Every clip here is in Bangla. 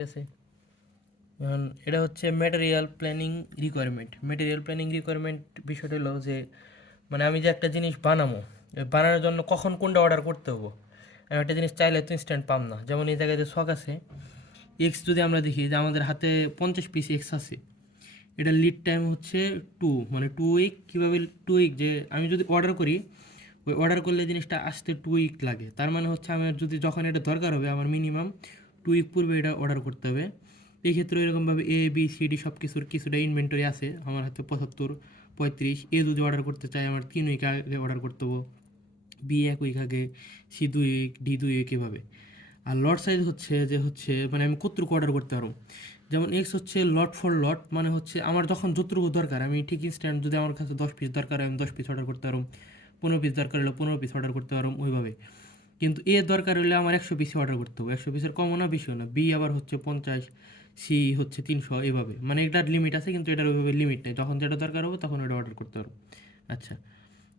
ঠিক আছে। এখন এটা হচ্ছে ম্যাটেরিয়াল প্ল্যানিং রিকোয়ারমেন্ট বিষয়টা হলো যে মানে আমি যে একটা জিনিস বানাবো, বানানোর জন্য কখন কোনটা অর্ডার করতে হবো। আমি একটা জিনিস চাইলে তো ইনস্ট্যান্ট পাম না। যেমন এই জায়গায় যে শখ আছে এক্স, যদি আমরা দেখি যে আমাদের হাতে 50 পিস এক্স আছে, এটা লিড টাইম হচ্ছে 2 উইক। কীভাবে 2 উইক? যে আমি যদি অর্ডার করি, ওই অর্ডার করলে জিনিসটা আসতে 2 উইক লাগে। তার মানে হচ্ছে আমার যদি যখন এটা দরকার হবে আমার মিনিমাম 2 উইক পূর্বে এটা অর্ডার করতে হবে। এই ক্ষেত্রে এরকমভাবে A B C D সব কিছুটা ইনভেন্টরি আছে আমার হাতে 75 35। যদি অর্ডার করতে চাই আমার 3 উইক আগে অর্ডার করতে হবে, B 1 উইক আগে, C 2 উইক, D 2 উইক এভাবে। আর লট সাইজ হচ্ছে মানে আমি কতটুকু অর্ডার করতে পারবো। যেমন এক্স হচ্ছে লট ফর লট, মানে হচ্ছে আমার যখন যতটুকু দরকার আমি ঠিক ইনস্ট্যান্ট, যদি আমার কাছে 10 পিস দরকার হয় আমি 10 পিস অর্ডার করতে পারবো, 15 পিস দরকার হলে 15 পিস অর্ডার করতে পারবো ওইভাবে। কিন্তু এ দরকার হলে আমার 100 পিসই অর্ডার করতে হবে, 100 পিসের কমও না বেশিও না। বি আবার হচ্ছে 50, সি হচ্ছে 300 এভাবে। মানে এটার লিমিট আছে কিন্তু এটার ওইভাবে লিমিট নেই, যখন যেটা দরকার হবে তখন ওটা অর্ডার করতে পারবো। আচ্ছা,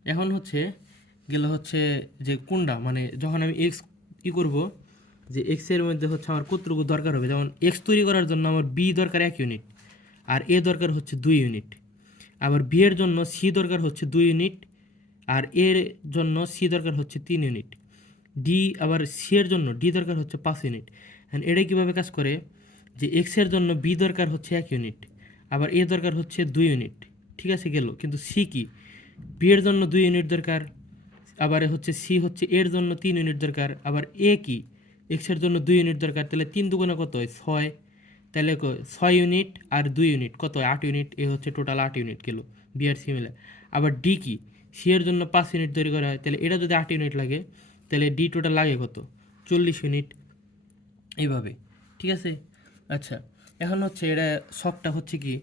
এখন হচ্ছে যে কোনটা মানে যখন আমি এক্স কী করবো, যে এক্সের মধ্যে হচ্ছে আমার কতটুকু দরকার হবে। যেমন এক্স তৈরি করার জন্য আমার বি দরকার 1 ইউনিট, আর এ দরকার হচ্ছে 2 ইউনিট। আবার বি এর জন্য সি দরকার হচ্ছে 2 ইউনিট, আর এর জন্য সি দরকার হচ্ছে 3 ইউনিট। ডি আবার সি এর জন্য ডি দরকার হচ্ছে 5 ইউনিট। অ্যান্ড এটা কীভাবে কাজ করে, যে এক্সের জন্য বি দরকার হচ্ছে 1 ইউনিট, আবার এ দরকার হচ্ছে 2 ইউনিট। ঠিক আছে, গেল। কিন্তু সি কি, বি এর জন্য 2 ইউনিট দরকার, আবার হচ্ছে সি হচ্ছে এর জন্য 3 ইউনিট দরকার, আবার এ কি এক্সের জন্য 2 ইউনিট দরকার। তাহলে 3 দুগুণে কত হয় 6, তাহলে 6 ইউনিট আর 2 ইউনিট কত হয় 8 ইউনিট। এ হচ্ছে টোটাল 8 ইউনিট গেল বি আর সি মিলে। আবার ডি কি, সি এর জন্য 5 ইউনিট তৈরি করা হয়, তাহলে এটা যদি 8 ইউনিট লাগে তাহলে ডি টোটাল লাগে কত 40 ইউনিট এইভাবে। ঠিক আছে। আচ্ছা, এখন হচ্ছে এটা শখটা হচ্ছে কি,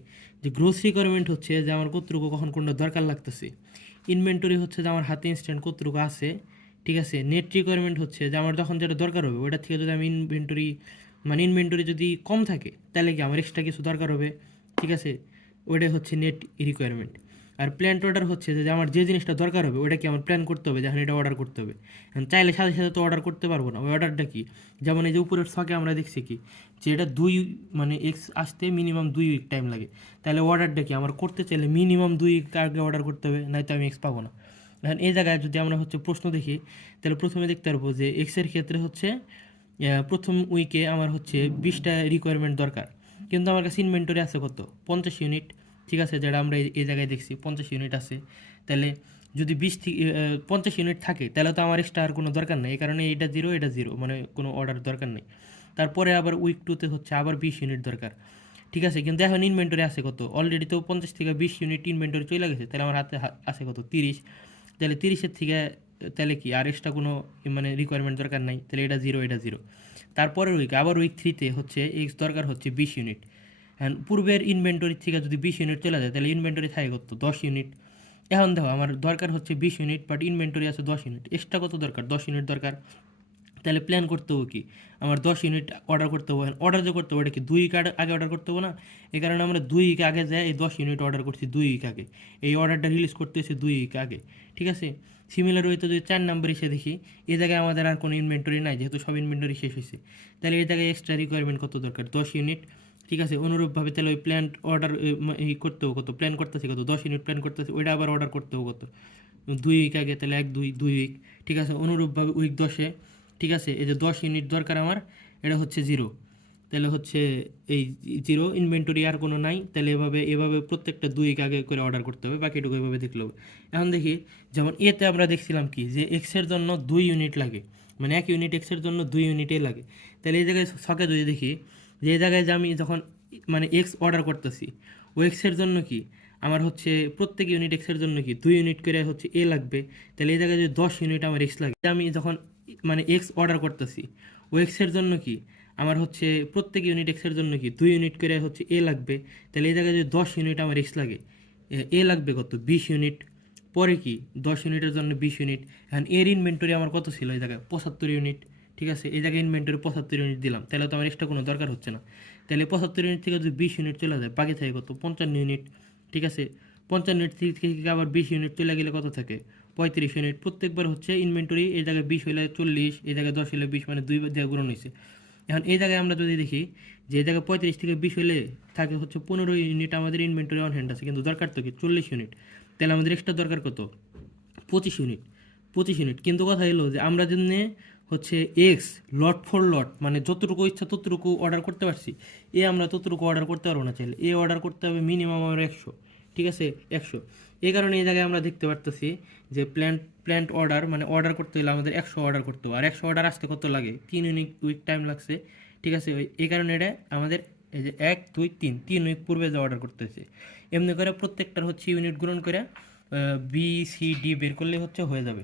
যে গ্রোস রিকোয়ারমেন্ট হচ্ছে যে আমার কতটুকু কখন কোনটা দরকার লাগতেছে। ইনভেন্টরি হচ্ছে যে আমার হাতে ইনস্ট্যান্ট কতটুকু আছে। ঠিক আছে। নেট রিকোয়ারমেন্ট হচ্ছে যে আমার যখন যেটা দরকার হবে ওটা থেকে যদি আমি ইনভেন্টরি যদি কম থাকে তাহলে কি আমার এক্সট্রা কিছু দরকার হবে। ঠিক আছে, ওইটাই হচ্ছে নেট রিকোয়ারমেন্ট। আর প্ল্যান অর্ডার হচ্ছে যে আমার যে জিনিসটা দরকার হবে ওটা কি আমার প্ল্যান করতে হবে, যখন এটা অর্ডার করতে হবে। এখন চাইলে সাথে সাথে তো অর্ডার করতে পারবো না, ওই অর্ডারটা কি, যেমন এই যে উপরের ছকে আমরা দেখছি কি, যে এটা এক্স আসতে মিনিমাম 2 উইক টাইম লাগে। তাহলে অর্ডারটা কি আমার করতে চাইলে মিনিমাম 2 উইক আগে অর্ডার করতে হবে, নাই তো আমি এক্স পাবো না। এখন এই জায়গায় যদি আমরা হচ্ছে প্রশ্ন দেখি, তাহলে প্রথমে দেখতে পারবো যে এক্সের ক্ষেত্রে হচ্ছে প্রথম উইকে আমার হচ্ছে 20টা রিকোয়ারমেন্ট দরকার, কিন্তু আমার কাছে ইনভেন্টরি আছে কত 50 ইউনিট। ঠিক আছে, যেটা আমরা এই জায়গায় দেখছি 50 ইউনিট আছে। তাহলে যদি 50 ইউনিট থাকে তাহলে তো আমার এক্সট্রা আর কোনো দরকার নেই, এই কারণে এটা জিরো এটা জিরো, মানে কোনো অর্ডার দরকার নেই। তারপরে আবার উইক 2তে হচ্ছে আবার 20 ইউনিট দরকার। ঠিক আছে, কিন্তু এখন ইনভেন্টরি আছে কত, অলরেডি তো 50 থেকে 20 ইউনিট ইনভেন্টরি চলে গেছে, তাহলে আমার হাতে আছে কত 30। তাহলে 30-এর থেকে তাহলে কি আর এক্সট্রা কোনো মানে রিকোয়ারমেন্ট দরকার নাই, তাহলে এটা জিরো এটা জিরো। তারপরের উইকে আবার উইক 3তে হচ্ছে এক্স দরকার হচ্ছে 20 ইউনিট। অ্যান্ড পূর্বের ইনভেন্টরি থেকে যদি 20 ইউনিট চলে যায় তাহলে ইনভেন্টরি থাকে কত 10 ইউনিট। এখন দেখো আমার দরকার হচ্ছে 20 ইউনিট, বাট ইনভেন্টরি আছে 10 ইউনিট, এক্সট্রা কত দরকার 10 ইউনিট দরকার। তাহলে প্ল্যান করতে হবে কি, আমার 10 ইউনিট অর্ডার করতে হবে। অর্ডার যে করতে হবে এটা কি 2 উইক আগে অর্ডার করতে হবে না, এই কারণে আমরা 2 উইক আগে যাই এই 10 ইউনিট অর্ডার করছি 2 উইক আগে, এই অর্ডারটা রিলিজ করতেছি 2 উইক আগে। ঠিক আছে। সিমিলার ওয়েতে যদি 4 নম্বর এসে দেখি, এই জায়গায় আমাদের আর কোনো ইনভেন্টরি নাই, যেহেতু সব ইনভেন্টরি শেষ হয়েছে, তাহলে এই জায়গায় এক্সট্রা রিকোয়ারমেন্ট কত দরকার 10 ইউনিট। ঠিক আছে, অনুরূপভাবে তাহলে ওই প্ল্যান অর্ডার এই করতে হবে কত, প্ল্যান করতেছি কত 10 ইউনিট প্ল্যান করতেছি, ওইটা আবার অর্ডার করতে হবে কত 2 উইক আগে, তাহলে 1 2 2 উইক। ঠিক আছে, অনুরূপভাবে উইক 10-এ ঠিক আছে এই যে 10 ইউনিট দরকার আমার, এটা হচ্ছে জিরো। তাহলে হচ্ছে এই জিরো ইনভেন্টরি আর কোনো নাই, তাহলে এভাবে এভাবে প্রত্যেকটা 2 উইক আগে করে অর্ডার করতে হবে, বাকিটুকু এভাবে দেখলে হবে। এখন দেখি, যেমন এতে আমরা দেখছিলাম কি, যে এক্সের জন্য 2 ইউনিট লাগে, মানে 1 ইউনিট এক্সের জন্য 2 ইউনিটে লাগে। তাহলে এই জায়গায় ছকে যদি দেখি, যে এই জায়গায় যে আমি যখন মানে এক্স অর্ডার করতেছি, ও এক্সের জন্য কি আমার হচ্ছে প্রত্যেক ইউনিট এক্সের জন্য কি 2 ইউনিট করে হচ্ছে এ লাগবে। তাহলে এই জায়গায় যদি 10 ইউনিট আমার এক্স লাগে, আমি যখন মানে এক্স অর্ডার করতেছি, ও এক্সের জন্য কি আমার হচ্ছে প্রত্যেক ইউনিট এক্সের জন্য কি 2 ইউনিট করে হচ্ছে এ লাগবে। তাহলে এই জায়গায় যদি 10 ইউনিট আমার এক্স লাগে, এ লাগবে কত 20 ইউনিট। পরে কি 10 ইউনিটের জন্য 20 ইউনিট। এখন এর ইনভেন্টরি আমার কত ছিল এই জায়গায় 75 ইউনিট। ঠিক আছে, এই জায়গায় ইনভেন্টরি 75 ইউনিট দিলাম, তাহলে তো আমার এক্সট্রা কোনো দরকার হচ্ছে না। তাহলে 75 ইউনিট থেকে যদি 20 ইউনিট চলে যায় বাকি থাকে কত 55 ইউনিট। ঠিক আছে, 55 ইউনিট থেকে আবার 20 ইউনিট চলে গেলে কত থাকে 35 ইউনিট। প্রত্যেকবার হচ্ছে ইনভেন্টরি এই জায়গায় 20 হলে 40, এই জায়গায় 10 হলে 20, মানে 2 দিয়ে গুণন হয়েছে। এখন এই জায়গায় আমরা যদি দেখি যে এই জায়গায় 35 থেকে 20 হলে থাকে হচ্ছে 15 ইউনিট আমাদের ইনভেন্টরি অন হ্যান্ড আছে, কিন্তু দরকার তো কি 40 ইউনিট, তাহলে আমাদের এক্সট্রা দরকার কত 25 ইউনিট। কিন্তু কথা হলো যে আমরা জন্য হচ্ছে এক্স লট ফর লট মানে যতটুকু ইচ্ছা ততটুকু অর্ডার করতে পারছি, আমরা ততটুকু অর্ডার করতে পারবো না, চাইলে অর্ডার করতে হবে মিনিমাম আমার 100, ঠিক আছে 100। এই কারণে এই জায়গায় আমরা দেখতে পারতেছি যে প্ল্যান্ট অর্ডার মানে অর্ডার করতে হলে আমাদের 100 অর্ডার করতে হবে, আর 100 অর্ডার আসতে কত লাগে 3 উইক টাইম লাগছে, ঠিক আছে। এই কারণে এটা আমাদের এই যে 1 2 3 উইক পূর্বে যে অর্ডার করতে হয়েছে, এমনি করে প্রত্যেকটার হচ্ছে ইউনিট গ্রহণ করে বি সি ডি বের করলে হচ্ছে হয়ে যাবে।